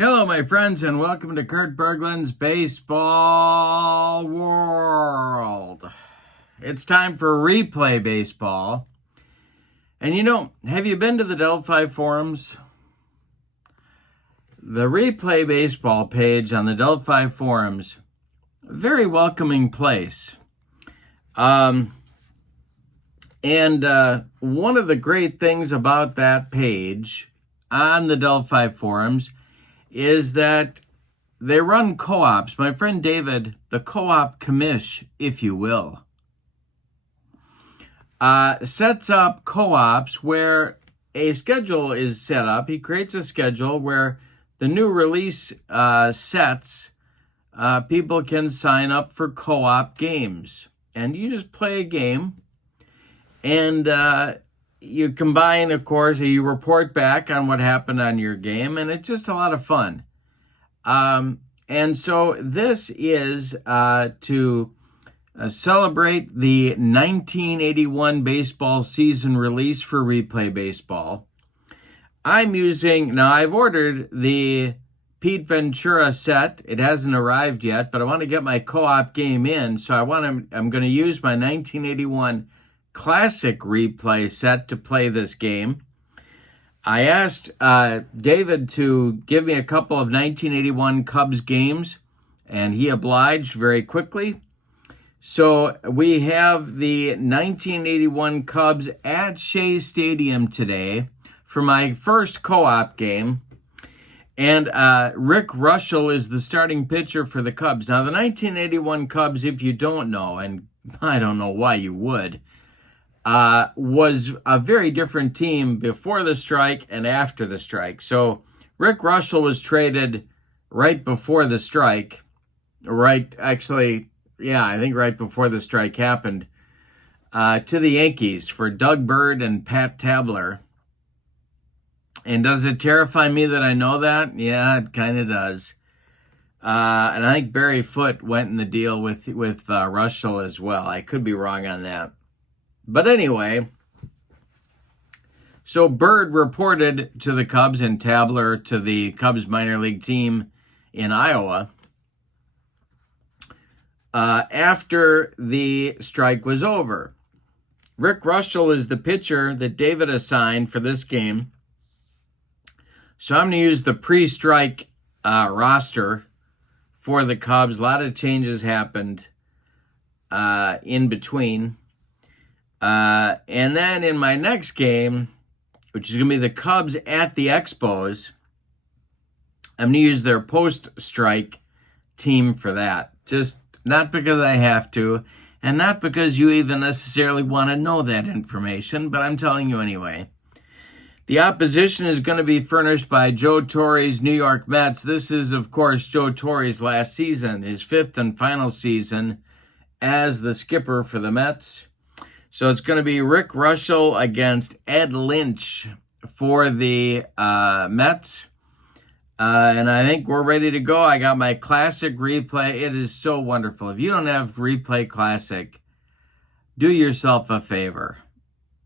Hello, my friends, and welcome to Kurt Berglund's Baseball World. It's time for replay baseball. And have you been to the Delphi forums? The replay baseball page on the Delphi forums, a very welcoming place. And one of the great things about that page on the Delphi forums is that they run co-ops. My friend David, the co-op commish, if you will, sets up co-ops where a schedule is set up. He creates a schedule where the new release sets, people can sign up for co-op games. And you just play a game, and you combine, of course, you report back on what happened on your game, and it's just a lot of fun. And so this is to celebrate the 1981 baseball season release for Replay Baseball. I've ordered the Pete Ventura set. It hasn't arrived yet, but I want to get my co-op game in, so I'm going to use my 1981 Classic Replay set to play this game. I asked David to give me a couple of 1981 Cubs games, and he obliged very quickly. So we have the 1981 Cubs at Shea Stadium today for my first co-op game. And Rick Reuschel is the starting pitcher for the Cubs. Now, the 1981 Cubs, if you don't know, and I don't know why you would, was a very different team before the strike and after the strike. So Rick Reuschel was traded right before the strike. I think right before the strike happened, to the Yankees for Doug Bird and Pat Tabler. And does it terrify me that I know that? Yeah, it kind of does. And I think Barry Foote went in the deal with Reuschel as well. I could be wrong on that. But anyway, so Bird reported to the Cubs and Tabler to the Cubs minor league team in Iowa after the strike was over. Rick Reuschel is the pitcher that David assigned for this game. So I'm going to use the pre-strike roster for the Cubs. A lot of changes happened in between. And then in my next game, which is going to be the Cubs at the Expos, I'm going to use their post-strike team for that. Just not because I have to, and not because you even necessarily want to know that information, but I'm telling you anyway. The opposition is going to be furnished by Joe Torre's New York Mets. This is, of course, Joe Torre's last season, his fifth and final season as the skipper for the Mets. So it's going to be Rick Reuschel against Ed Lynch for the Mets. And I think we're ready to go. I got my Classic Replay. It is so wonderful. If you don't have Replay Classic, do yourself a favor.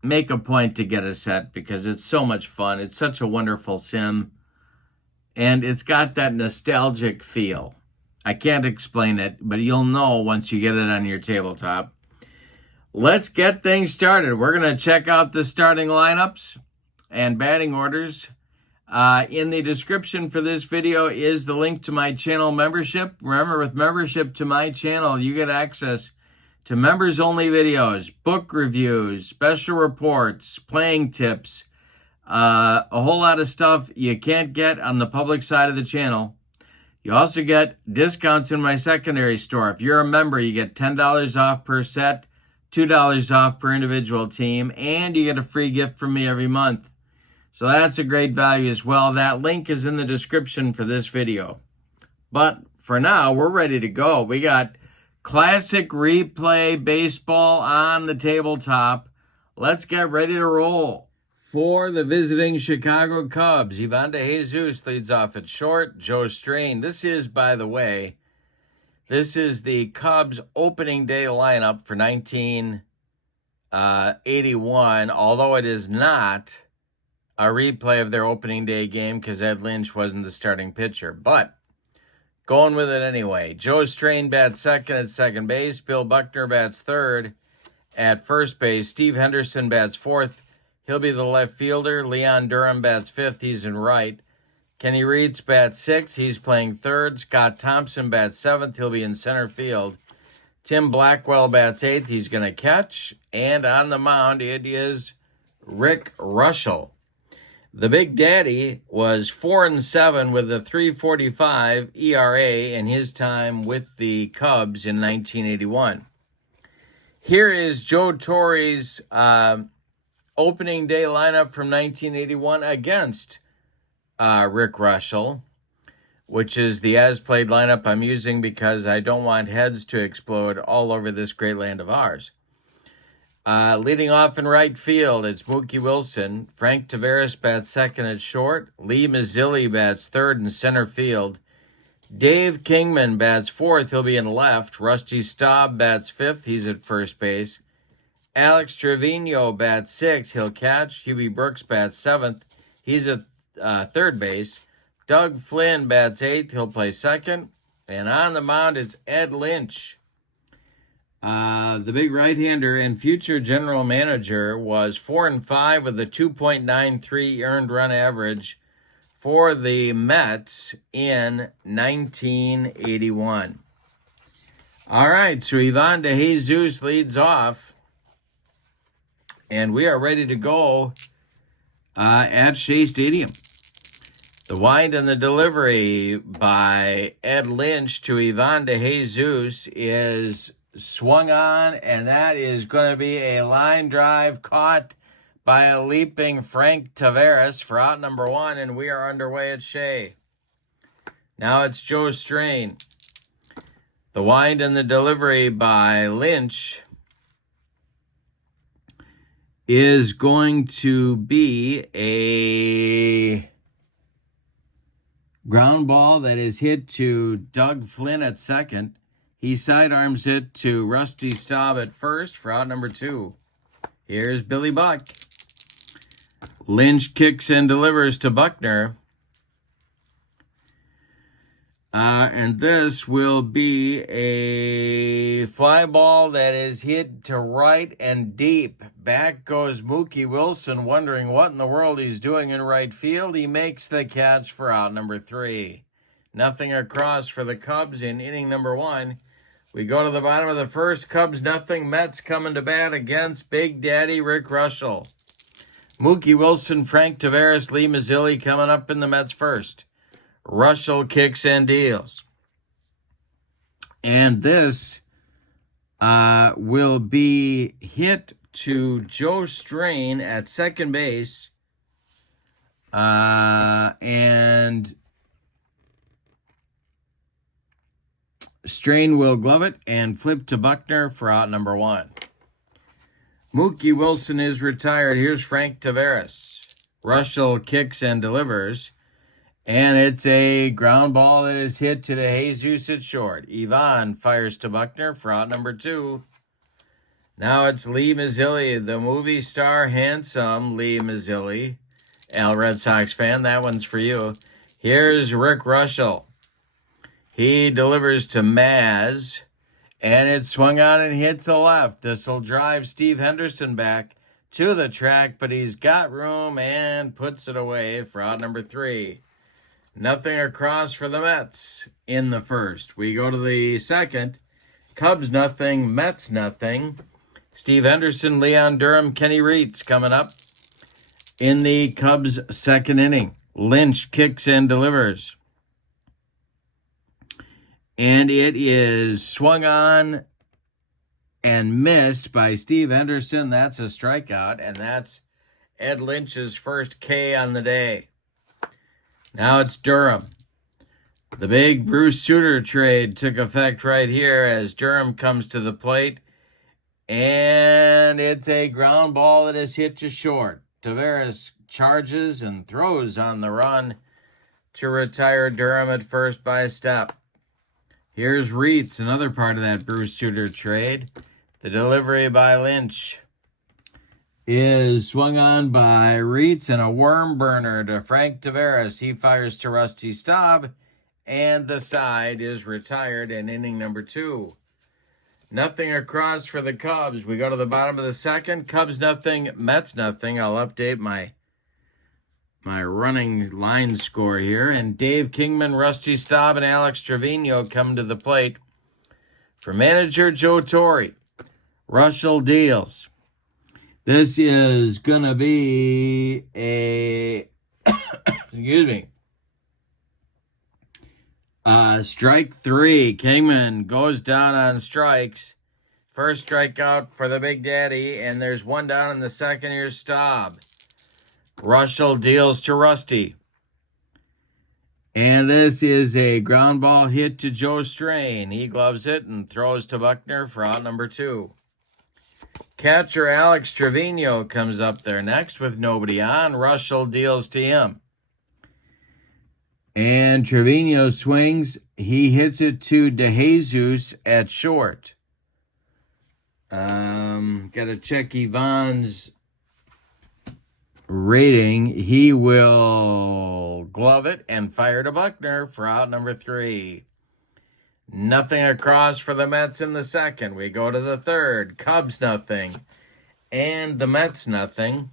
Make a point to get a set because it's so much fun. It's such a wonderful sim. And it's got that nostalgic feel. I can't explain it, but you'll know once you get it on your tabletop. Let's get things started. We're going to check out the starting lineups and batting orders. In the description for this video is the link to my channel membership. Remember, with membership to my channel, you get access to members-only videos, book reviews, special reports, playing tips, a whole lot of stuff you can't get on the public side of the channel. You also get discounts in my secondary store. If you're a member, you get $10 off per set, $2 off per individual team, and you get a free gift from me every month. So that's a great value as well. That link is in the description for this video. But for now, we're ready to go. We got Classic Replay Baseball on the tabletop. Let's get ready to roll. For the visiting Chicago Cubs, Ivan De Jesus leads off at short. Joe Strain. This is, by the way, the Cubs opening day lineup for 1981, although it is not a replay of their opening day game because Ed Lynch wasn't the starting pitcher. But going with it anyway. Joe Strain bats second at second base. Bill Buckner bats third at first base. Steve Henderson bats fourth. He'll be the left fielder. Leon Durham bats fifth. He's in right. Kenny Reitz bats sixth. He's playing third. Scott Thompson bats seventh. He'll be in center field. Tim Blackwell bats eighth. He's going to catch. And on the mound, it is Rick Reuschel. The Big Daddy was 4-7 with a 3.45 ERA in his time with the Cubs in 1981. Here is Joe Torre's opening day lineup from 1981 against Rick Reuschel, which is the as-played lineup I'm using because I don't want heads to explode all over this great land of ours. Leading off in right field, it's Mookie Wilson. Frank Taveras bats second at short. Lee Mazzilli bats third in center field. Dave Kingman bats fourth. He'll be in left. Rusty Staub bats fifth. He's at first base. Alex Trevino bats sixth. He'll catch. Hubie Brooks bats seventh. He's at third base. Doug Flynn bats eighth. He'll play second. And on the mound, it's Ed Lynch. The big right-hander and future general manager was 4-5 with a 2.93 earned run average for the Mets in 1981. All right, so Ivan DeJesus leads off, and we are ready to go at Shea Stadium. The wind and the delivery by Ed Lynch to Ivan DeJesus is swung on, and that is going to be a line drive caught by a leaping Frank Taveras for out number one, and we are underway at Shea. Now it's Joe Strain. The wind and the delivery by Lynch is going to be a ground ball that is hit to Doug Flynn at second. He sidearms it to Rusty Staub at first for out number two. Here's Billy Buck. Lynch kicks and delivers to Buckner. And this will be a fly ball that is hit to right and deep. Back goes Mookie Wilson, wondering what in the world he's doing in right field. He makes the catch for out number three. Nothing across for the Cubs in inning number one. We go to the bottom of the first. Cubs nothing. Mets coming to bat against Big Daddy Rick Reuschel. Mookie Wilson, Frank Taveras, Lee Mazzilli coming up in the Mets first. Reuschel kicks and deals. And this will be hit to Joe Strain at second base. And Strain will glove it and flip to Buckner for out number one. Mookie Wilson is retired. Here's Frank Taveras. Reuschel kicks and delivers. And it's a ground ball that is hit to DeJesus at short. Ivan fires to Buckner for out number two. Now it's Lee Mazzilli, the movie star, handsome Lee Mazzilli. Al Red Sox fan, that one's for you. Here's Rick Reuschel. He delivers to Maz, and it's swung on and hit to left. This will drive Steve Henderson back to the track, but he's got room and puts it away for out number three. Nothing across for the Mets in the first. We go to the second. Cubs nothing, Mets nothing. Steve Henderson, Leon Durham, Kenny Reitz coming up in the Cubs' second inning. Lynch kicks and delivers. And it is swung on and missed by Steve Henderson. That's a strikeout, and that's Ed Lynch's first K on the day. Now it's Durham. The big Bruce Sutter trade took effect right here as Durham comes to the plate. And it's a ground ball that is hit to short. Taveras charges and throws on the run to retire Durham at first by a step. Here's Reitz, another part of that Bruce Sutter trade. The delivery by Lynch. is swung on by Reitz and a worm burner to Frank Tavares. He fires to Rusty Staub, and the side is retired in inning number 2. Nothing across for the Cubs. We go to the bottom of the second. Cubs nothing, Mets nothing. I'll update my running line score here. And Dave Kingman, Rusty Staub, and Alex Trevino come to the plate. For manager Joe Torre, Reuschel deals. This is going to be a, excuse me, strike 3. Kingman goes down on strikes. First strikeout for the Big Daddy, and there's one down in the second. Here's Staub. Reuschel deals to Rusty. And this is a ground ball hit to Joe Strain. He gloves it and throws to Buckner for out number 2. Catcher Alex Trevino comes up there next with nobody on. Reuschel deals to him. And Trevino swings. He hits it to DeJesus at short. Got to check Ivan's rating. He will glove it and fire to Buckner for out number 3. Nothing across for the Mets in the second. We go to the third. Cubs nothing, and the Mets nothing.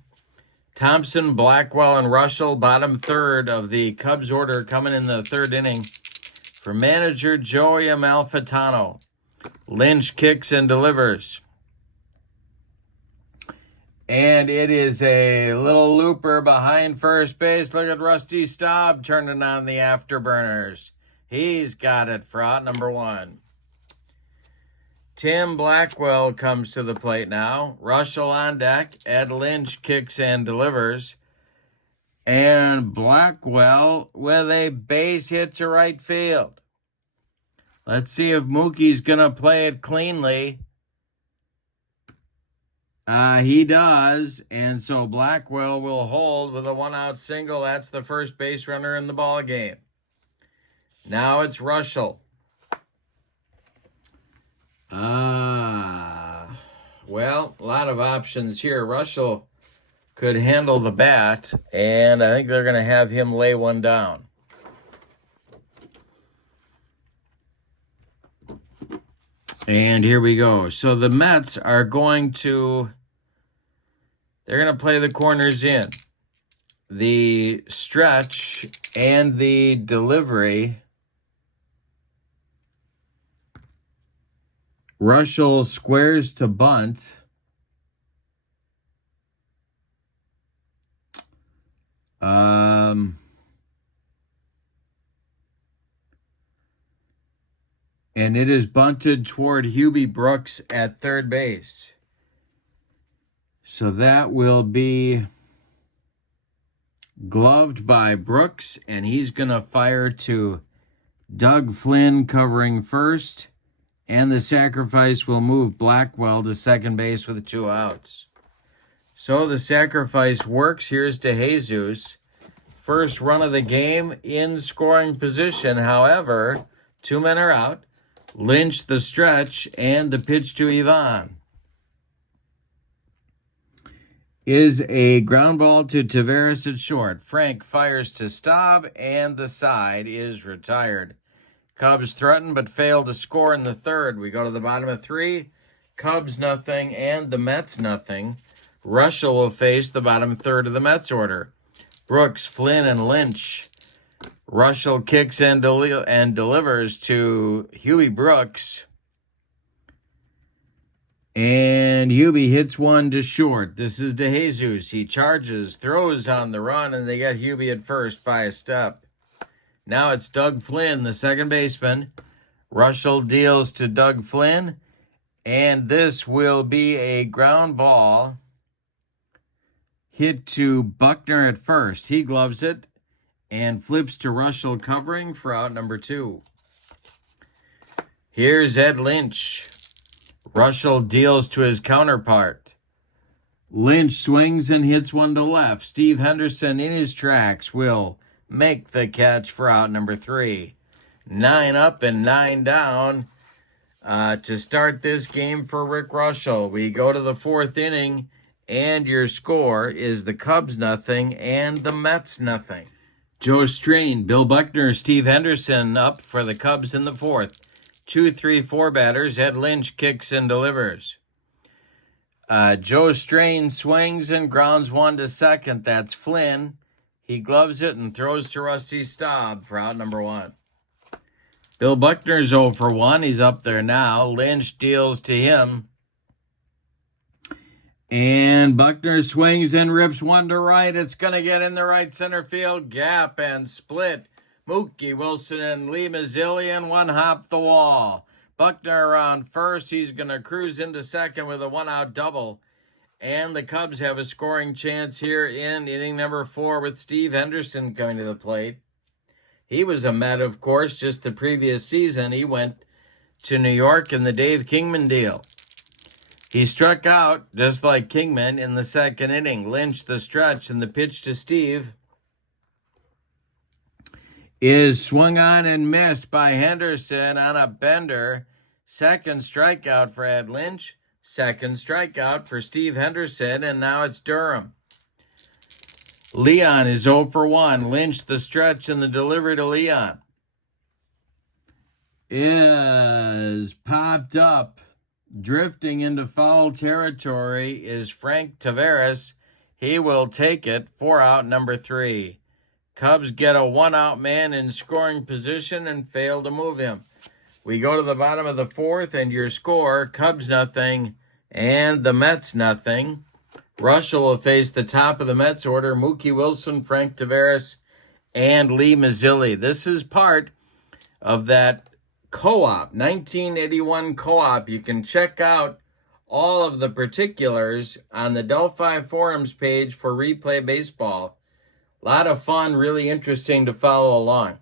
Thompson, Blackwell, and Reuschel, bottom third of the Cubs order, coming in the third inning. For manager Joey Amalfitano, Lynch kicks and delivers. And it is a little looper behind first base. Look at Rusty Staub turning on the afterburners. He's got it for out number 1. Tim Blackwell comes to the plate now. Reuschel on deck. Ed Lynch kicks and delivers. And Blackwell with a base hit to right field. Let's see if Mookie's going to play it cleanly. He does, and so Blackwell will hold with a 1-out single. That's the first base runner in the ball game. Now it's Reuschel. Well, a lot of options here. Reuschel could handle the bat, and I think they're going to have him lay one down. And here we go. So the Mets are going to, they're going to play the corners in. The stretch and the delivery. Reuschel squares to bunt. And it is bunted toward Hubie Brooks at third base. So that will be gloved by Brooks, and he's going to fire to Doug Flynn covering first, and the sacrifice will move Blackwell to second base with 2 outs. So the sacrifice works. Here's DeJesus. First run of the game in scoring position. However, 2 men are out. Lynch the stretch, and the pitch to Ivan is a ground ball to Tavares at short. Frank fires to Staub, and the side is retired. Cubs threaten but fail to score in the third. We go to the bottom of 3. Cubs nothing, and the Mets nothing. Reuschel will face the bottom third of the Mets order. Brooks, Flynn, and Lynch. Reuschel kicks and delivers to Huey Brooks. And Hubie hits one to short. This is DeJesus. He charges, throws on the run, and they get Hubie at first by a step. Now it's Doug Flynn, the second baseman. Reuschel deals to Doug Flynn, and this will be a ground ball hit to Buckner at first. He gloves it and flips to Reuschel covering for out number 2. Here's Ed Lynch. Reuschel deals to his counterpart. Lynch swings and hits one to left. Steve Henderson in his tracks will make the catch for out number 3. 9 up and 9 down to start this game for Rick Reuschel. We go to the 4th inning, And your score is the Cubs 0 and the Mets 0. Joe Strain, Bill Buckner, Steve Henderson up for the Cubs in the 4th. 2, 3, 4 batters. Ed Lynch kicks and delivers. Joe Strain swings and grounds one to second. That's Flynn. He gloves it and throws to Rusty Staub for out number 1. Bill Buckner's 0 for 1. He's up there now. Lynch deals to him. And Buckner swings and rips one to right. It's going to get in the right center field gap and split. Mookie Wilson and Lee Mazzilli and one hop the wall. Buckner around first. He's going to cruise into second with a one-out double. And the Cubs have a scoring chance here in inning number 4 with Steve Henderson coming to the plate. He was a Met, of course, just the previous season. He went to New York in the Dave Kingman deal. He struck out, just like Kingman, in the 2nd inning. Lynch the stretch, and the pitch to Steve is swung on and missed by Henderson on a bender. 2nd strikeout for Ed Lynch. 2nd strikeout for Steve Henderson, and now it's Durham. Leon is 0 for 1. Lynch the stretch, and the delivery to Leon is popped up. Drifting into foul territory is Frank Taveras. He will take it for out number 3. Cubs get a one-out man in scoring position and fail to move him. We go to the bottom of the 4th, and your score, Cubs 0 and the Mets 0. Reuschel will face the top of the Mets order, Mookie Wilson, Frank Taveras, and Lee Mazzilli. This is part of that co-op, 1981 co-op. You can check out all of the particulars on the Delphi forums page for Replay Baseball. A lot of fun, really interesting to follow along.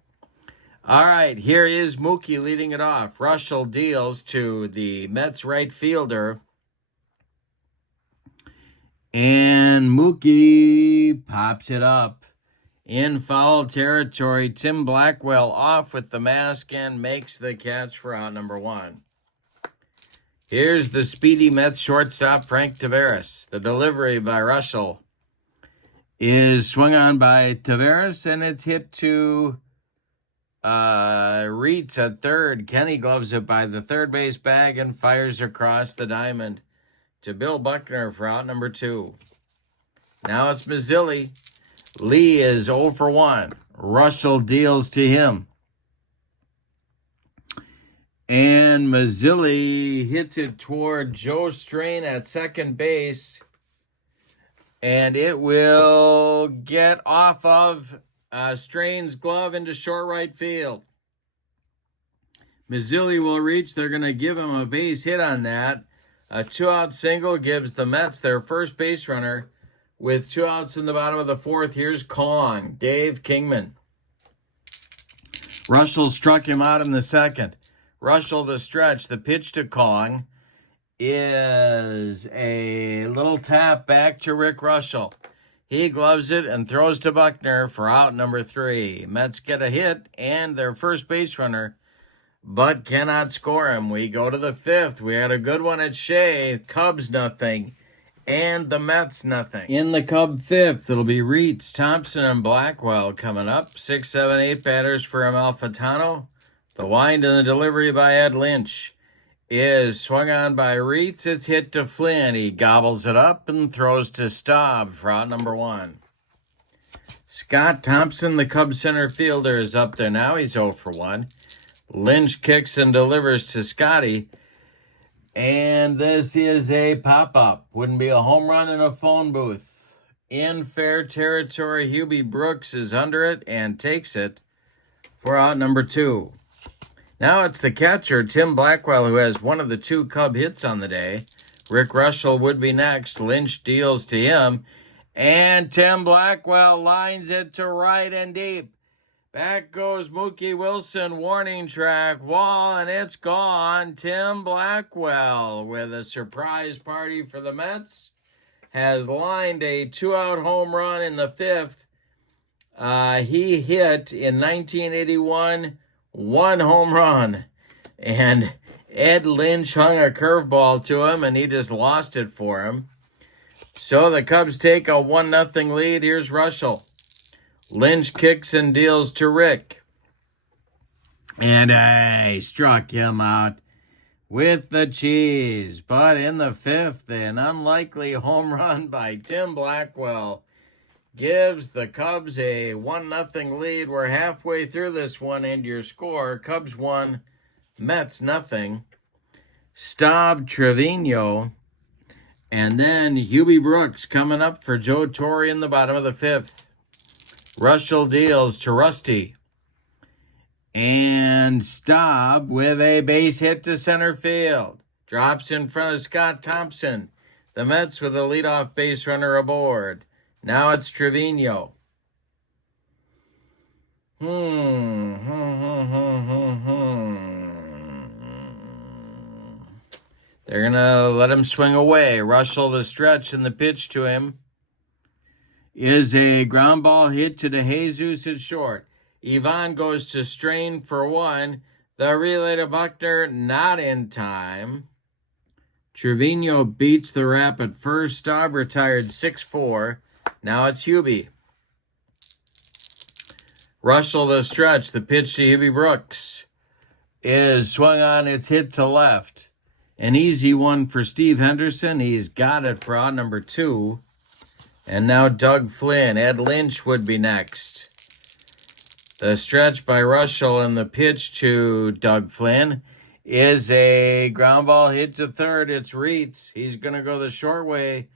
All right, here is Mookie leading it off. Reuschel deals to the Mets right fielder. And Mookie pops it up. In foul territory, Tim Blackwell off with the mask and makes the catch for out number 1. Here's the speedy Mets shortstop, Frank Taveras. The delivery by Reuschel is swung on by Taveras, and it's hit to Reitz at third. Kenny gloves it by the third base bag and fires across the diamond to Bill Buckner for out number 2. Now it's Mazzilli. Lee is 0 for 1. Reuschel deals to him. And Mazzilli hits it toward Joe Strain at second base. And it will get off of Strain's glove into short right field. Mazzilli will reach. They're going to give him a base hit on that. A 2-out single gives the Mets their first base runner. With 2 outs in the bottom of the 4th, here's Kong, Dave Kingman. Reuschel struck him out in the 2nd. Reuschel the stretch. The pitch to Kong is a little tap back to Rick Reuschel. He gloves it and throws to Buckner for out number 3. Mets get a hit and their first base runner, but cannot score him. We go to the 5th. We had a good one at Shea. Cubs 0 and the Mets 0. In the Cub 5th, it'll be Reitz, Thompson, and Blackwell coming up. 6, 7, 8 batters for Amalfitano. The wind and the delivery by Ed Lynch is swung on by Reitz. It's hit to Flynn. He gobbles it up and throws to Staub for out number 1. Scott Thompson, the Cubs center fielder, is up there now. He's 0 for 1. Lynch kicks and delivers to Scotty. And this is a pop-up. Wouldn't be a home run in a phone booth. In fair territory, Hubie Brooks is under it and takes it for out number 2. Now it's the catcher, Tim Blackwell, who has one of the 2 Cub hits on the day. Rick Reuschel would be next. Lynch deals to him. And Tim Blackwell lines it to right and deep. Back goes Mookie Wilson, warning track, wall, and it's gone. Tim Blackwell, with a surprise party for the Mets, has lined a 2-out home run in the 5th. He hit in 1981 1 home run, and Ed Lynch hung a curveball to him, and he just lost it for him. So the Cubs take a 1-0 lead. Here's Reuschel. Lynch kicks and deals to Rick. And he struck him out with the cheese. But in the 5th, an unlikely home run by Tim Blackwell gives the Cubs a 1-0 lead. We're halfway through this one, and your score, Cubs 1, Mets nothing. Staub, Trevino, and then Hubie Brooks coming up for Joe Torre in the bottom of the 5th. Reuschel deals to Rusty. And Staub with a base hit to center field. Drops in front of Scott Thompson. The Mets with a leadoff base runner aboard. Now it's Trevino. They're going to let him swing away. Reuschel the stretch, and the pitch to him is a ground ball hit to DeJesus at short. Ivan goes to strain for 1. The relay to Buckner, not in time. Trevino beats the rap at first. Staub retired 6-4. Now it's Hubie. Reuschel the stretch. The pitch to Hubie Brooks is swung on. It's hit to left. An easy one for Steve Henderson. He's got it for out number 2. And now Doug Flynn. Ed Lynch would be next. The stretch by Reuschel and the pitch to Doug Flynn is a ground ball hit to third. It's Reitz. He's going to go the short way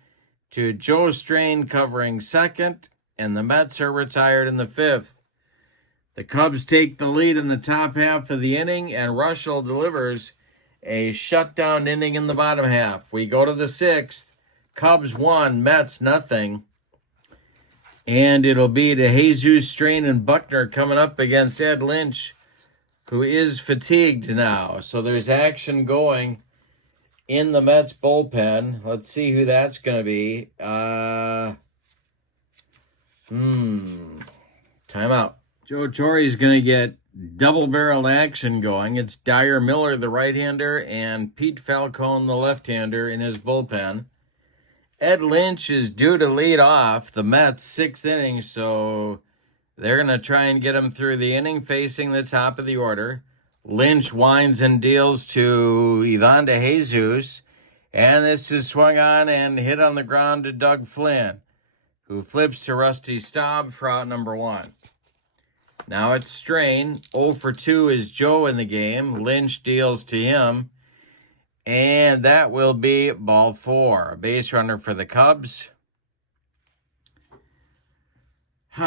to Joe Strain covering second. And the Mets are retired in the 5th. The Cubs take the lead in the top half of the inning, and Reuschel delivers a shutdown inning in the bottom half. We go to the 6th. Cubs 1, Mets nothing. And it'll be DeJesus, Strain, and Buckner coming up against Ed Lynch, who is fatigued now. So there's action going in the Mets bullpen. Let's see who that's going to be. Timeout. Joe Torre is going to get double-barreled action going. It's Dyer Miller, the right-hander, and Pete Falcone, the left-hander, in his bullpen. Ed Lynch is due to lead off the Mets' 6th inning, so they're going to try and get him through the inning facing the top of the order. Lynch winds and deals to Ivan DeJesus, and this is swung on and hit on the ground to Doug Flynn, who flips to Rusty Staub for out number 1. Now it's Strain. 0 for 2 is Joe in the game. Lynch deals to him. And that will be ball 4. A base runner for the Cubs. Yeah,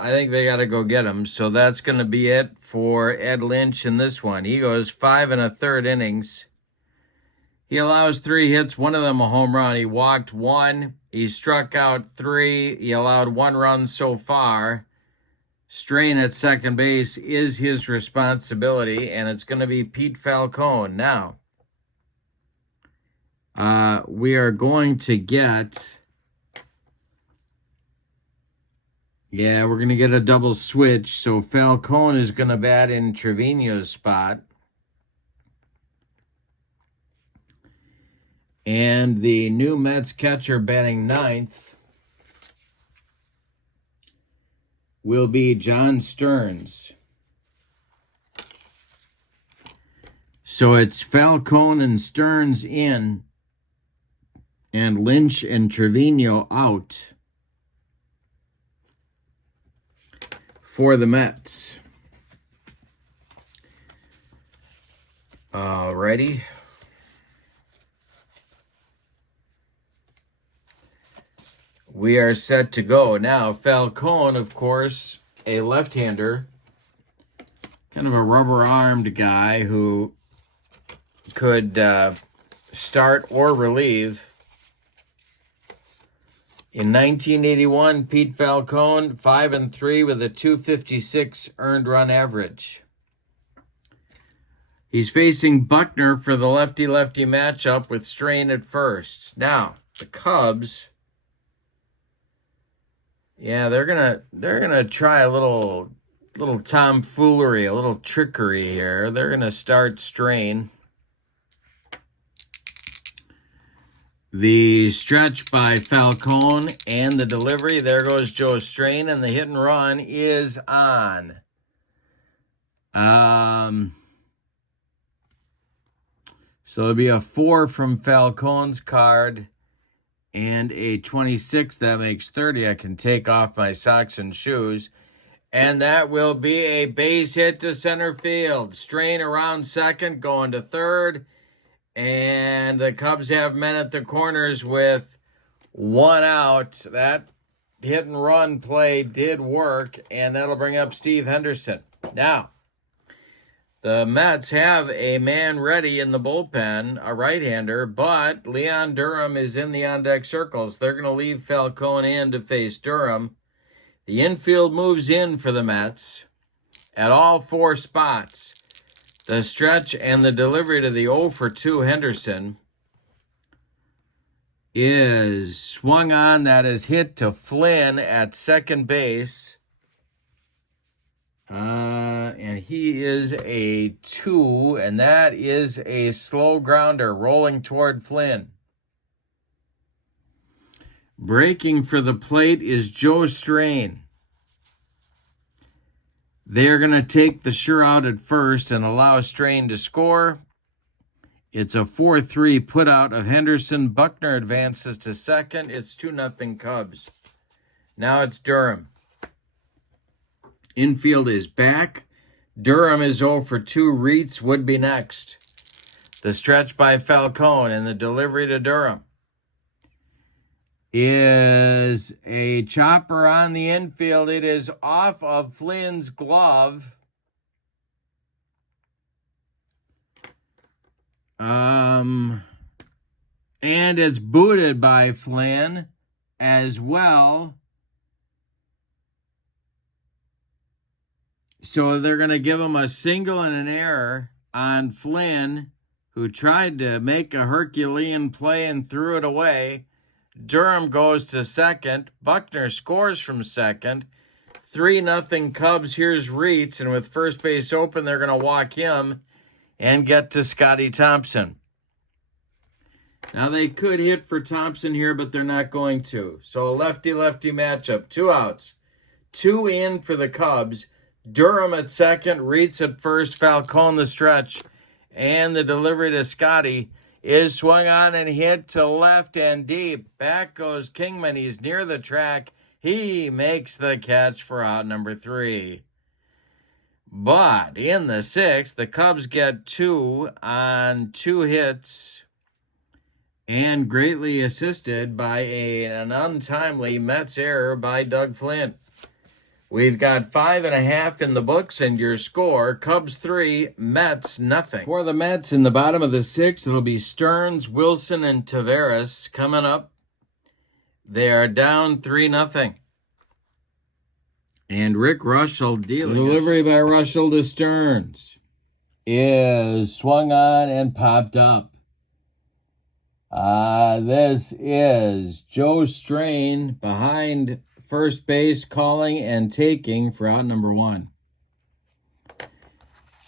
I think they got to go get him. So that's going to be it for Ed Lynch in this one. He goes 5 1/3 innings. He allows 3 hits, one of them a home run. He walked 1. He struck out 3. He allowed 1 run so far. Strain at second base is his responsibility, and it's going to be Pete Falcone. Now, we are going to get... Yeah, we're going to get a double switch. So Falcone is going to bat in Trevino's spot. And the new Mets catcher batting 9th will be John Stearns. So it's Falcone and Stearns in, and Lynch and Trevino out for the Mets. Alrighty. We are set to go. Now, Falcone, of course, a left-hander, kind of a rubber-armed guy who could start or relieve. In 1981, Pete Falcone, 5-3 with a .256 earned run average. He's facing Buckner for the lefty-lefty matchup with Strain at first. Now, the Cubs... Yeah, they're gonna try a little little tomfoolery, a little trickery here. They're going to start Strain. The stretch by Falcone and the delivery. There goes Joe Strain, and the hit and run is on. So it'll be a 4 from Falcone's card and a 26. That makes 30. I can take off my socks and shoes. And that will be a base hit to center field. Strain around second, going to third. And the Cubs have men at the corners with 1 out. That hit and run play did work, and that'll bring up Steve Henderson. Now, the Mets have a man ready in the bullpen, a right-hander, but Leon Durham is in the on-deck circles. They're going to leave Falcone in to face Durham. The infield moves in for the Mets at all 4 spots. The stretch and the delivery to the 0 for 2 Henderson is swung on. That is hit to Flynn at second base. And he is a 2, and that is a slow grounder rolling toward Flynn. Breaking for the plate is Joe Strain. They're going to take the sure out at first and allow Strain to score. It's a 4-3 put out of Henderson. Buckner advances to second. It's 2-0 Cubs. Now it's Durham. Infield is back. Durham is 0 for 2. Reitz would be next. The stretch by Falcone and the delivery to Durham is a chopper on the infield. It is off of Flynn's glove. And it's booted by Flynn as well. So they're going to give him a single and an error on Flynn, who tried to make a Herculean play and threw it away. Durham goes to second. Buckner scores from second. 3-0 Cubs. Here's Reitz, and with first base open, they're going to walk him and get to Scotty Thompson. Now, they could hit for Thompson here, but they're not going to. So a lefty-lefty matchup. 2 outs. 2 in for the Cubs. Durham at second. Reitz at first. Falcone the stretch. And the delivery to Scotty is swung on and hit to left and deep. Back goes Kingman. He's near the track. He makes the catch for out number 3. But in the 6th, the Cubs get 2 on 2 hits and greatly assisted by an untimely Mets error by Doug Flynn. We've got 5.5 in the books, and your score, Cubs 3, Mets nothing. For the Mets in the bottom of the 6th, it'll be Stearns, Wilson, and Taveras coming up. They are down 3-0. And Rick Reuschel dealing. Delivery by Reuschel to Stearns is swung on and popped up. This is Joe Strain behind first base, calling and taking for out number 1.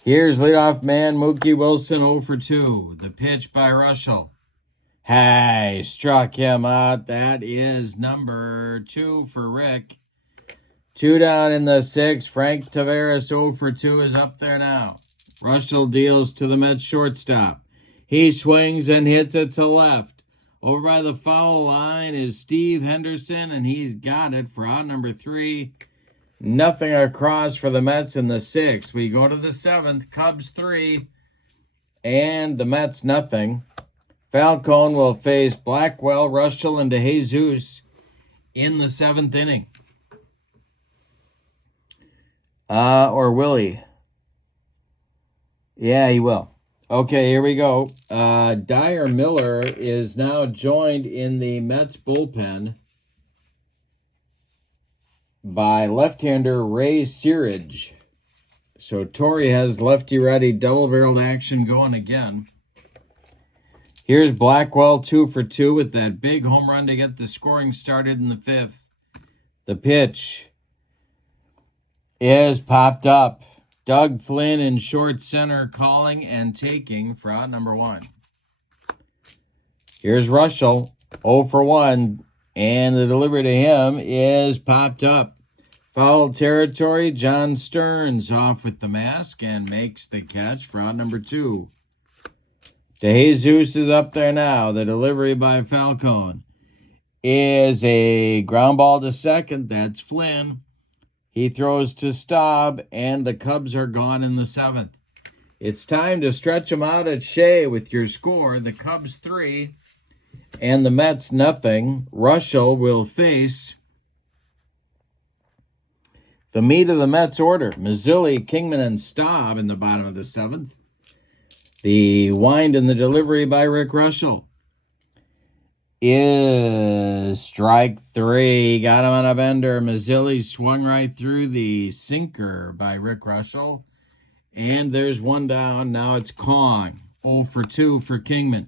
Here's leadoff man Mookie Wilson, 0 for 2. The pitch by Reuschel. Hey, struck him out. That is number 2 for Rick. 2 down in the 6th. Frank Taveras, 0 for 2, is up there now. Reuschel deals to the Mets shortstop. He swings and hits it to left. Over by the foul line is Steve Henderson, and he's got it for out number 3. Nothing across for the Mets in the 6th. We go to the 7th. Cubs 3 and the Mets nothing. Falcone will face Blackwell, Reuschel, and DeJesus in the 7th inning. Or will he? Yeah, he will. Okay, here we go. Dyer Miller is now joined in the Mets bullpen by left-hander Ray Searage. So Torrey has lefty-righty double-barreled action going again. Here's Blackwell, 2 for 2 with that big home run to get the scoring started in the 5th. The pitch is popped up. Doug Flynn in short center, calling and taking for out number 1. Here's Reuschel, 0 for 1, and the delivery to him is popped up. Foul territory, John Stearns off with the mask and makes the catch for out number 2. DeJesus is up there now. The delivery by Falcone is a ground ball to second. That's Flynn. He throws to Staub, and the Cubs are gone in the 7th. It's time to stretch them out at Shea with your score. The Cubs 3 and the Mets nothing. Reuschel will face the meat of the Mets order. Mazzilli, Kingman, and Staub in the bottom of the 7th. The wind and the delivery by Rick Reuschel is strike 3. Got him on a bender. Mazzilli swung right through the sinker by Rick Reuschel. And there's one down. Now it's Kong. 0 for 2 for Kingman.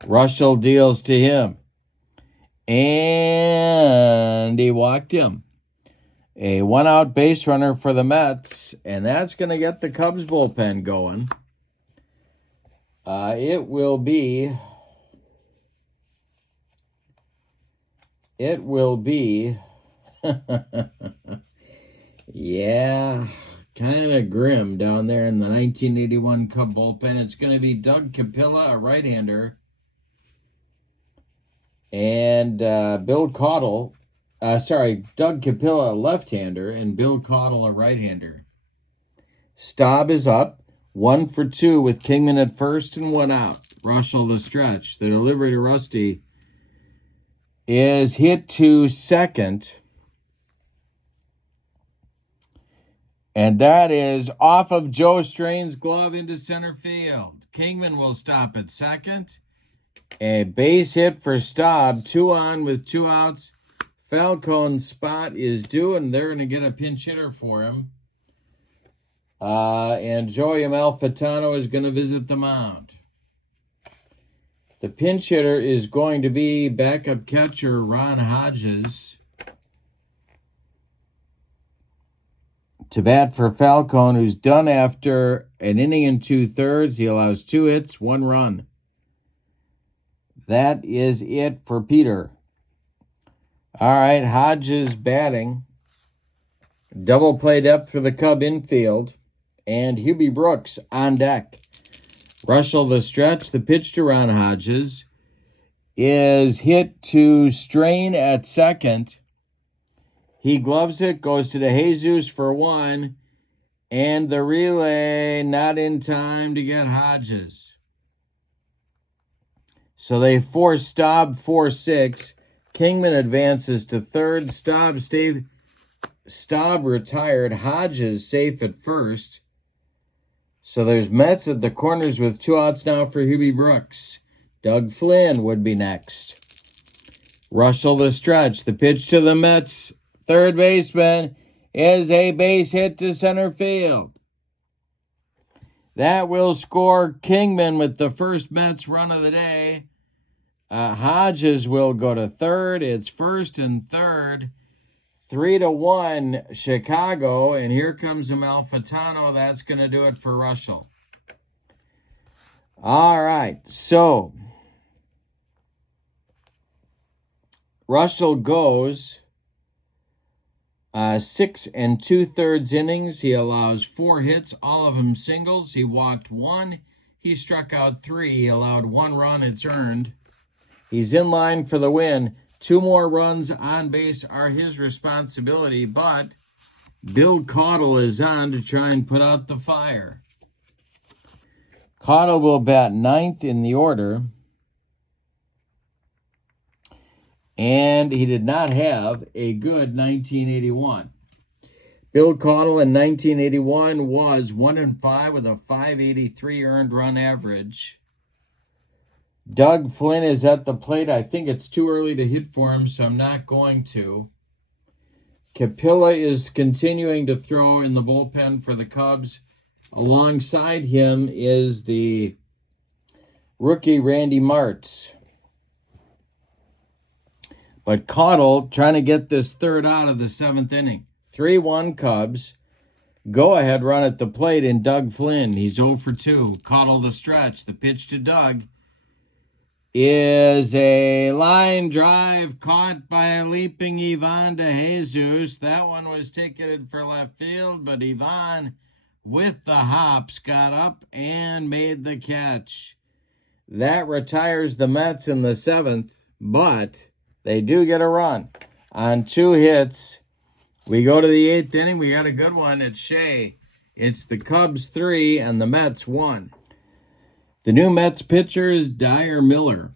Reuschel deals to him. And he walked him. A 1-out base runner for the Mets. And that's going to get the Cubs bullpen going. It will be, yeah, kind of grim down there in the 1981 Cub bullpen. It's going to be Doug Capilla, a right-hander, and Doug Capilla, a left-hander, and Bill Caudle, a right-hander. Staub is up. 1 for 2 with Kingman at first and 1 out. Reuschel the stretch. The delivery to Rusty is hit to second. And that is off of Joe Strain's glove into center field. Kingman will stop at second. A base hit for Staub. 2 on with 2 outs. Falcone's spot is due, and they're going to get a pinch hitter for him. And Joey Amalfitano is going to visit the mound. The pinch hitter is going to be backup catcher Ron Hodges to bat for Falcone, who's done after an inning and 2/3. He allows 2 hits, 1 run. That is it for Peter. All right, Hodges batting. Double play depth for the Cub infield. And Hubie Brooks on deck. Reuschel the stretch. The pitch to Ron Hodges is hit to Strain at second. He gloves it, goes to DeJesus for 1. And the relay not in time to get Hodges. So they force Staub 4-6. Kingman advances to third. Staub retired. Hodges safe at first. So there's Mets at the corners with 2 outs now for Hubie Brooks. Doug Flynn would be next. Reuschel the stretch. The pitch to the Mets third baseman is a base hit to center field. That will score Kingman with the first Mets run of the day. Hodges will go to third. It's first and third. 3-1 Chicago, and here comes Amalfitano. That's going to do it for Reuschel. All right, so Reuschel goes 6 2/3 innings. He allows 4 hits, all of them singles. He walked 1. He struck out 3. He allowed 1 run. It's earned. He's in line for the win. 2 more runs on base are his responsibility, but Bill Caudle is on to try and put out the fire. Caudle will bat 9th in the order, and he did not have a good 1981. Bill Caudle in 1981 was 1-5 with a 583 earned run average. Doug Flynn is at the plate. I think it's too early to hit for him, so I'm not going to. Capilla is continuing to throw in the bullpen for the Cubs. Alongside him is the rookie Randy Martz. But Caudle trying to get this third out of the 7th inning. 3-1 Cubs. go-ahead run at the plate in Doug Flynn. He's 0 for 2. Caudle the stretch. The pitch to Doug is a line drive caught by a leaping Ivan de Jesus. That one was ticketed for left field, but Ivan, with the hops, got up and made the catch. That retires the Mets in the 7th, but they do get a run on 2 hits. We go to the 8th inning. We got a good one at Shea. It's the Cubs 3 and the Mets 1. The new Mets pitcher is Dyer Miller.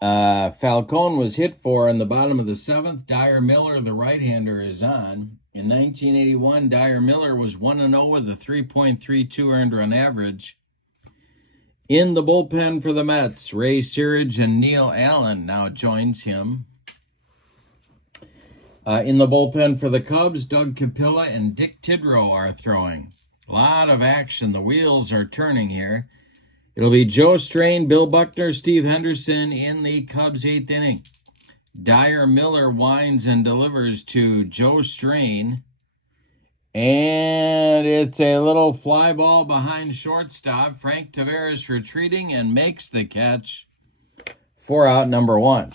Falcone was hit for in the bottom of the 7th. Dyer Miller, the right-hander, is on. In 1981, Dyer Miller was 1-0 with a 3.32 earned run average. In the bullpen for the Mets, Ray Searage and Neil Allen now joins him. In the bullpen for the Cubs, Doug Capilla and Dick Tidrow are throwing. A lot of action. The wheels are turning here. It'll be Joe Strain, Bill Buckner, Steve Henderson in the Cubs' 8th inning. Dyer Miller winds and delivers to Joe Strain. And it's a little fly ball behind shortstop. Frank Tavares retreating and makes the catch for out number 1.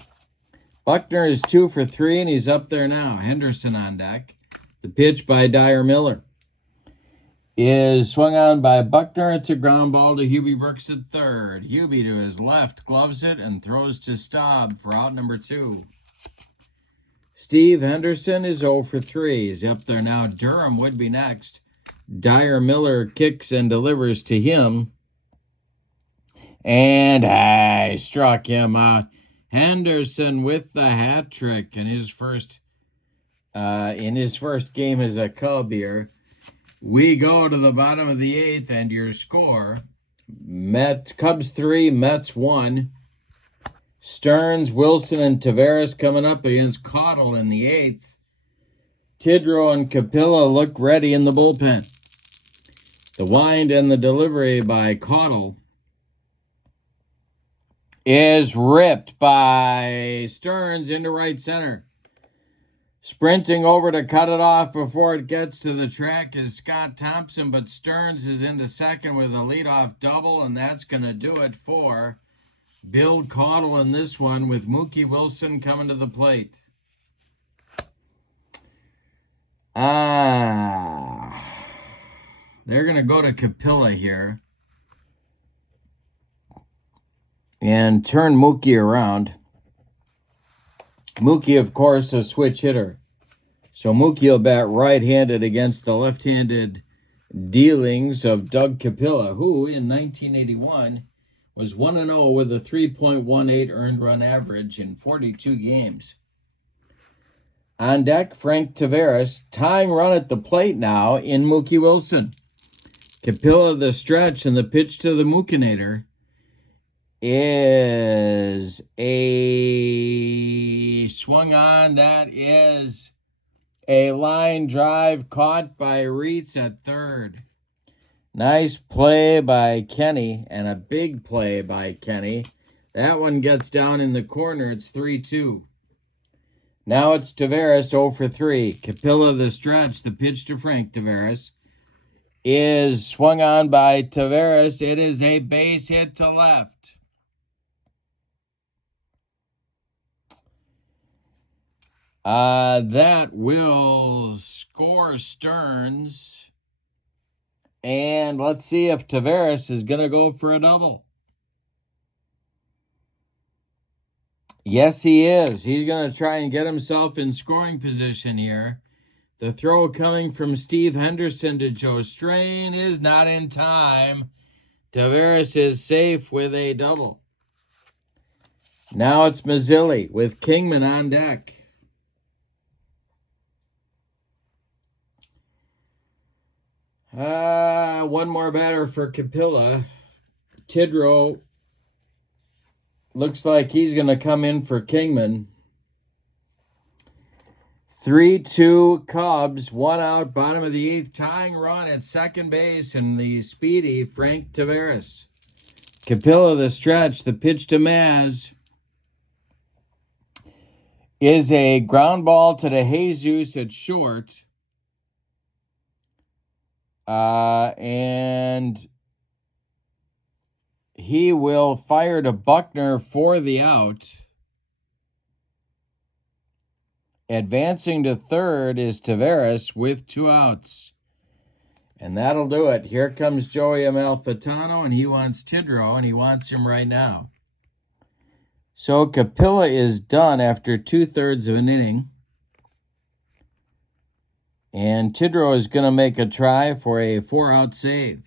Buckner is 2 for 3, and he's up there now. Henderson on deck. The pitch by Dyer Miller is swung on by Buckner. It's a ground ball to Hubie Brooks at third. Hubie to his left gloves it and throws to Staub for out number 2. Steve Henderson is 0 for 3. He's up there now. Durham would be next. Dyer Miller kicks and delivers to him. And I struck him out. Henderson with the hat trick in his first game as a Cub here. We go to the bottom of the 8th, and your score: Cubs 3, Mets 1. Stearns, Wilson, and Tavares coming up against Caudle in the 8th. Tidrow and Capilla look ready in the bullpen. The wind and the delivery by Caudle is ripped by Stearns into right center. Sprinting over to cut it off before it gets to the track is Scott Thompson, but Stearns is into second with a leadoff double, and that's going to do it for Bill Caudle in this one, with Mookie Wilson coming to the plate. They're going to go to Capilla here and turn Mookie around. Mookie, of course, a switch hitter. So Mookie will bat right-handed against the left-handed dealings of Doug Capilla, who in 1981 was 1-0 with a 3.18 earned run average in 42 games. On deck, Frank Tavares, tying run at the plate now in Mookie Wilson. Capilla the stretch, and the pitch to the Mookinator is a swung on. That is a line drive caught by Reitz at third. Nice play by Kenny, and a big play by Kenny. That one gets down in the corner. It's 3-2. Now it's Tavares 0 for 3. Capilla the stretch. The pitch to Frank Tavares is swung on by Tavares. It is a base hit to left. That will score Stearns. And let's see if Tavares is going to go for a double. Yes, he is. He's going to try and get himself in scoring position here. The throw coming from Steve Henderson to Joe Strain is not in time. Tavares is safe with a double. Now it's Mazzilli with Kingman on deck. One more batter for Capilla. Tidrow looks like he's going to come in for Kingman. 3-2 Cubs, 1 out, bottom of the 8th, tying run at second base, and the speedy Frank Tavares. Capilla the stretch, the pitch to Maz is a ground ball to the Jesus at short. And he will fire to Buckner for the out. Advancing to third is Taveras with 2 outs. And that'll do it. Here comes Joey Amalfitano, and he wants Tidrow, and he wants him right now. So Capilla is done after 2/3 of an inning. And Tidrow is going to make a try for a 4-out save.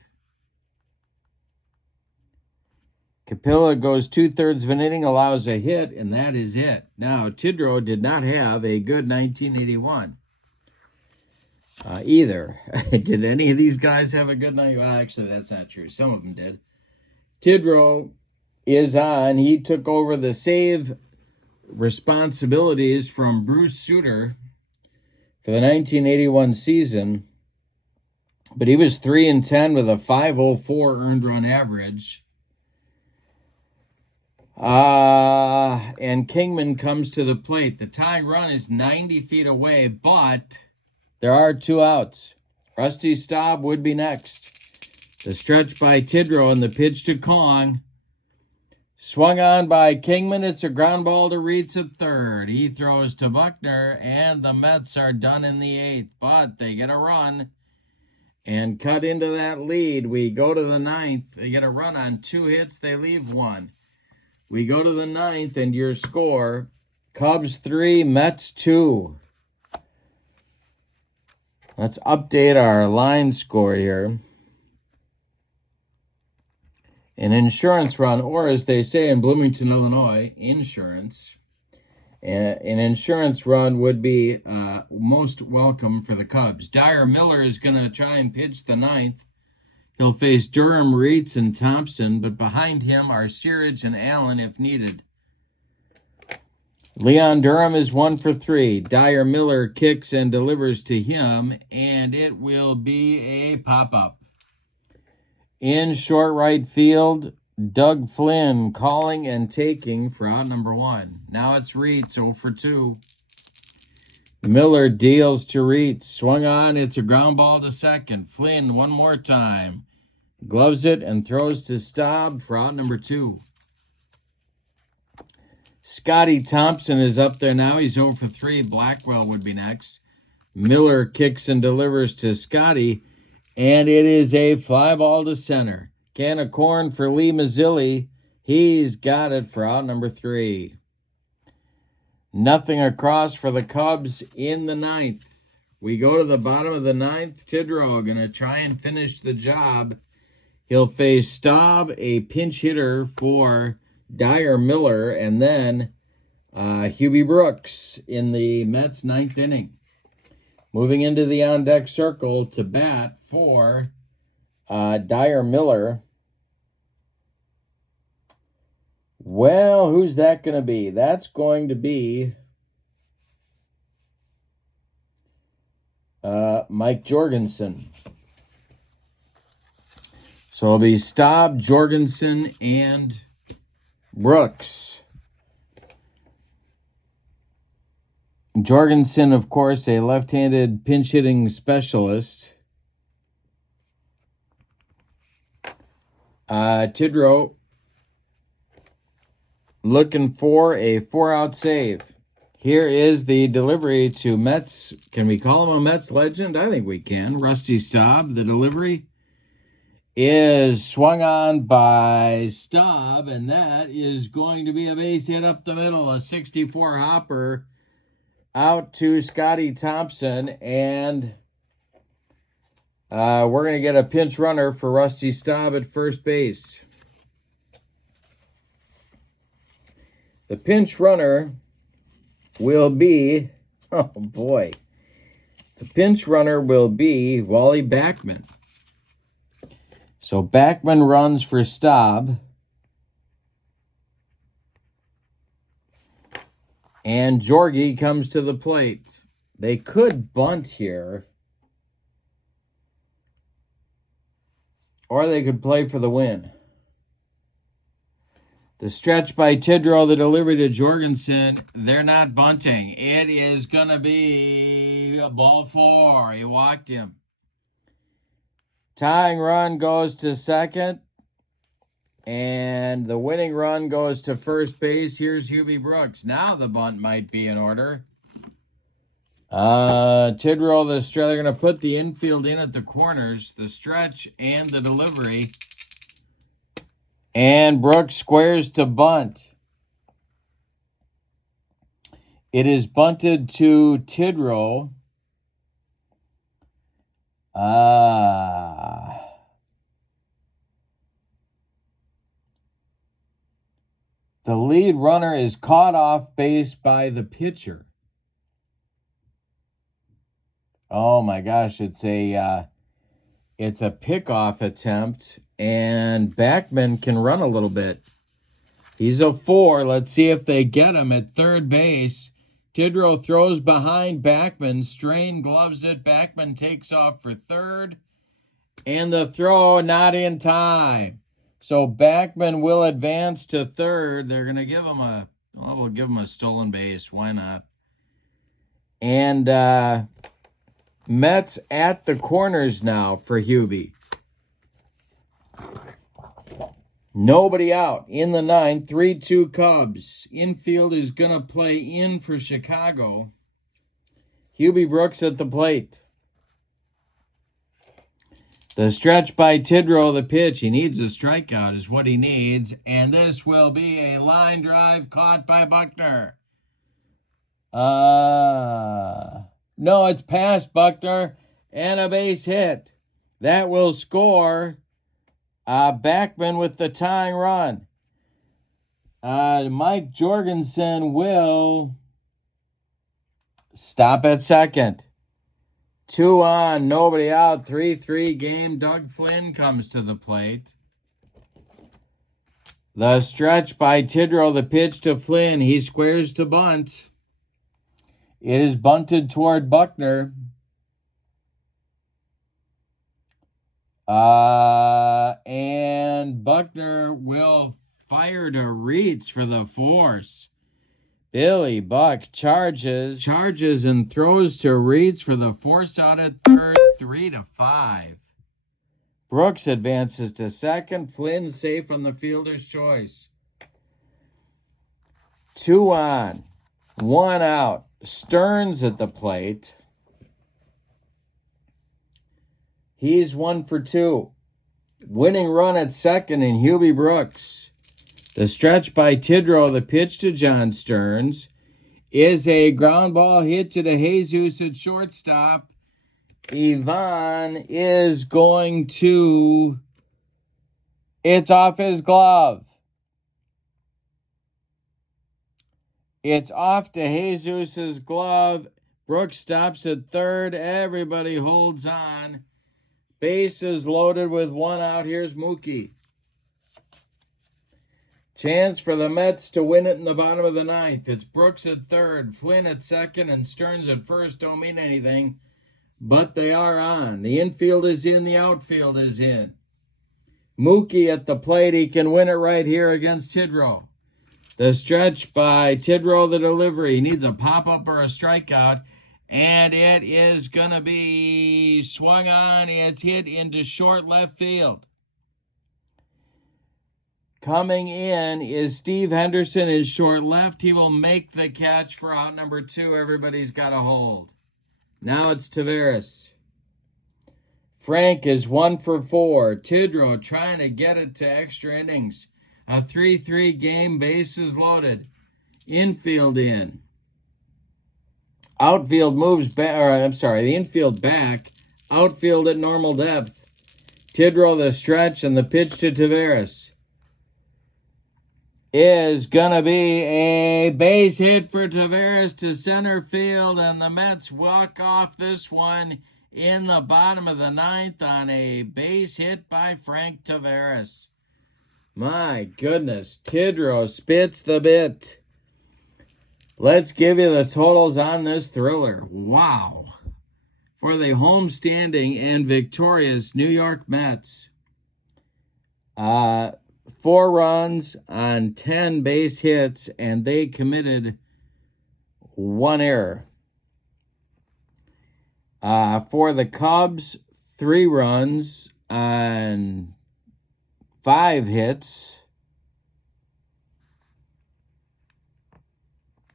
Capilla goes 2/3 of an inning, allows a hit, and that is it. Now, Tidrow did not have a good 1981 either. Did any of these guys have a good night? Well, actually, that's not true. Some of them did. Tidrow is on. He took over the save responsibilities from Bruce Sutter for the 1981 season, but he was 3-10 with a .504 earned run average. And Kingman comes to the plate. The tying run is 90 feet away, but there are 2 outs. Rusty Staub would be next. The stretch by Tidrow and the pitch to Kong. Swung on by Kingman. It's a ground ball to Reitz at third. He throws to Buckner, and the Mets are done in the 8th, but they get a run and cut into that lead. We go to the 9th. They get a run on 2 hits. They leave 1. We go to the 9th, and your score, Cubs 3, Mets 2. Let's update our line score here. An insurance run, or as they say in Bloomington, Illinois, insurance. An insurance run would be most welcome for the Cubs. Dyer Miller is going to try and pitch the 9th. He'll face Durham, Reitz, and Thompson, but behind him are Searage and Allen if needed. Leon Durham is 1 for 3. Dyer Miller kicks and delivers to him, and it will be a pop-up. In short right field, Doug Flynn calling and taking for out number 1. Now it's Reitz, 0 for 2. Miller deals to Reitz. Swung on, it's a ground ball to second. Flynn one more time. Gloves it and throws to Staub for out number 2. Scotty Thompson is up there now. He's 0 for 3. Blackwell would be next. Miller kicks and delivers to Scotty, and it is a fly ball to center. Can of corn for Lee Mazzilli. He's got it for out number 3. Nothing across for the Cubs in the 9th. We go to the bottom of the 9th. Tidrow going to try and finish the job. He'll face Staub, a pinch hitter for Dyer Miller, and then Hubie Brooks in the Mets' 9th inning. Moving into the on-deck circle to bat for Dyer Miller. Well, who's that going to be? That's going to be Mike Jorgensen. So it'll be Staub, Jorgensen, and Brooks. Jorgensen, of course, a left-handed pinch-hitting specialist. Tidrow looking for a 4-out save. Here is the delivery to Mets. Can we call him a Mets legend? I think we can. Rusty Staub. The delivery is swung on by Staub, and that is going to be a base hit up the middle. A 64 hopper out to Scotty Thompson, and we're going to get a pinch runner for Rusty Staub at first base. The pinch runner will be, oh boy, the pinch runner will be Wally Backman. So Backman runs for Staub. And Jorgie comes to the plate. They could bunt here, or they could play for the win. The stretch by Tidrow, the delivery to Jorgensen, they're not bunting. It is going to be a ball 4. He walked him. Tying run goes to second. And the winning run goes to first base. Here's Hubie Brooks. Now the bunt might be in order. Tidrow, the stretch. They're going to put the infield in at the corners, the stretch and the delivery. And Brooks squares to bunt. It is bunted to Tidrow. The lead runner is caught off base by the pitcher. Oh my gosh, it's a pickoff attempt, and Backman can run a little bit. He's a 4. Let's see if they get him at third base. Tidrow throws behind Backman. Strain gloves it. Backman takes off for third. And the throw not in time. So Backman will advance to third. They're going to give him we'll give him a stolen base. Why not? And Mets at the corners now for Hubie. Nobody out in the ninth. 3-2 Cubs. Infield is going to play in for Chicago. Hubie Brooks at the plate. The stretch by Tidrow, the pitch. He needs a strikeout is what he needs. And this will be a line drive caught by Buckner. No, it's past Buckner and a base hit. That will score Backman with the tying run. Mike Jorgensen will stop at second. 2 on, nobody out, 3-3 game. Doug Flynn comes to the plate. The stretch by Tidrow, the pitch to Flynn. He squares to bunt. It is bunted toward Buckner. And Buckner will fire to Reitz for the force. Billy Buck charges and throws to Reitz for the force out at third, 3-5. Brooks advances to second. Flynn safe on the fielder's choice. 2 on, 1 out. Stearns at the plate. He's 1 for 2. Winning run at second in Hubie Brooks. The stretch by Tidrow, the pitch to John Stearns, is a ground ball hit to the Jesus at shortstop. Ivan is going to... It's off his glove. It's off to Jesus's glove. Brooks stops at third. Everybody holds on. Bases loaded with 1 out. Here's Mookie. Chance for the Mets to win it in the bottom of the ninth. It's Brooks at third, Flynn at second, and Stearns at first. Don't mean anything, but they are on. The infield is in, the outfield is in. Mookie at the plate. He can win it right here against Tidrow. The stretch by Tidrow, the delivery. He needs a pop-up or a strikeout, and it is going to be swung on. It's hit into short left field. Coming in is Steve Henderson in short left. He will make the catch for out number 2. Everybody's got a hold. Now it's Taveras. Frank is 1 for 4. Tidrow trying to get it to extra innings. A 3-3 game, bases loaded. Infield in. Outfield moves back, the infield back. Outfield at normal depth. Tidrow the stretch and the pitch to Taveras is going to be a base hit for Taveras to center field, and the Mets walk off this one in the bottom of the ninth on a base hit by Frank Taveras. My goodness, Tidrow spits the bit. Let's give you the totals on this thriller. Wow. For the homestanding and victorious New York Mets. 4 runs on 10 base hits, and they committed 1 error. For the Cubs, 3 runs on 5 hits,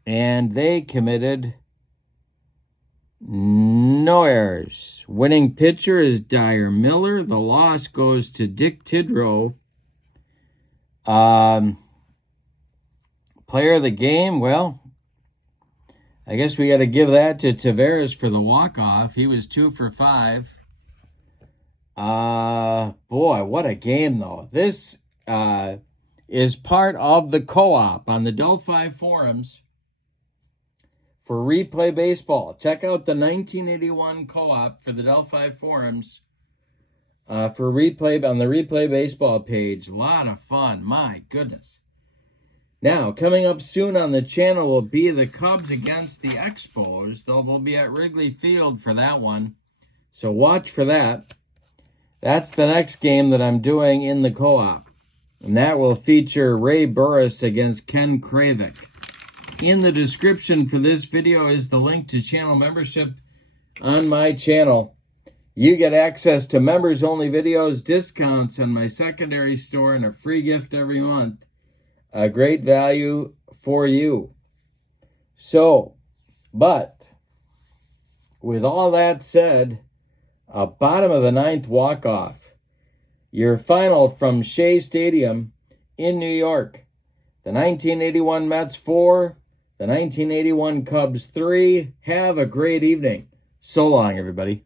and they committed no errors. Winning pitcher is Dyer Miller. The loss goes to Dick Tidrow. Player of the game, well, I guess we got to give that to Tavares for the walk-off. He was 2 for 5. Boy, what a game, though. This is part of the co-op on the Delphi forums for Replay Baseball. Check out the 1981 co-op for the Delphi forums for replay on the Replay Baseball page. A lot of fun. My goodness. Now, coming up soon on the channel will be the Cubs against the Expos. They'll be at Wrigley Field for that one. So watch for that. That's the next game that I'm doing in the co-op. And that will feature Ray Burris against Ken Kravick. In the description for this video is the link to channel membership on my channel. You get access to members-only videos, discounts on my secondary store, and a free gift every month. A great value for you. So, but with all that said, a bottom of the 9th walk-off. Your final from Shea Stadium in New York. The 1981 Mets 4, the 1981 Cubs 3. Have a great evening. So long, everybody.